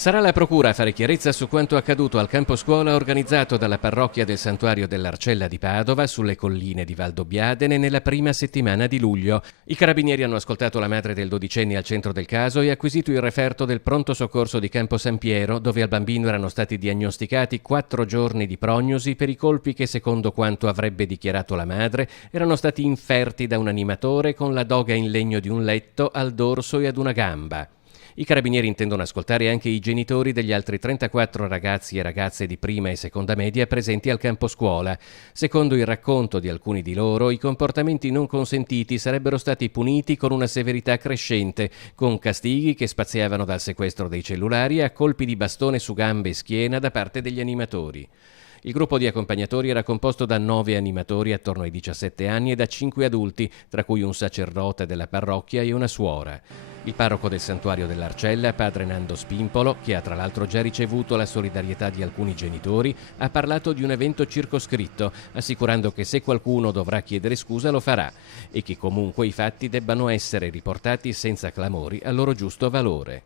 Sarà la Procura a fare chiarezza su quanto accaduto al campo scuola organizzato dalla parrocchia del Santuario dell'Arcella di Padova sulle colline di Valdobbiadene nella prima settimana di luglio. I carabinieri hanno ascoltato la madre del dodicenne al centro del caso e acquisito il referto del pronto soccorso di Campo San Piero, dove al bambino erano stati diagnosticati 4 giorni di prognosi per i colpi che, secondo quanto avrebbe dichiarato la madre, erano stati inferti da un animatore con la doga in legno di un letto al dorso e ad una gamba. I carabinieri intendono ascoltare anche i genitori degli altri 34 ragazzi e ragazze di prima e seconda media presenti al campo scuola. Secondo il racconto di alcuni di loro, i comportamenti non consentiti sarebbero stati puniti con una severità crescente, con castighi che spaziavano dal sequestro dei cellulari a colpi di bastone su gambe e schiena da parte degli animatori. Il gruppo di accompagnatori era composto da 9 animatori attorno ai 17 anni e da 5 adulti, tra cui un sacerdote della parrocchia e una suora. Il parroco del santuario dell'Arcella, padre Nando Spimpolo, che ha tra l'altro già ricevuto la solidarietà di alcuni genitori, ha parlato di un evento circoscritto, assicurando che se qualcuno dovrà chiedere scusa lo farà e che comunque i fatti debbano essere riportati senza clamori al loro giusto valore.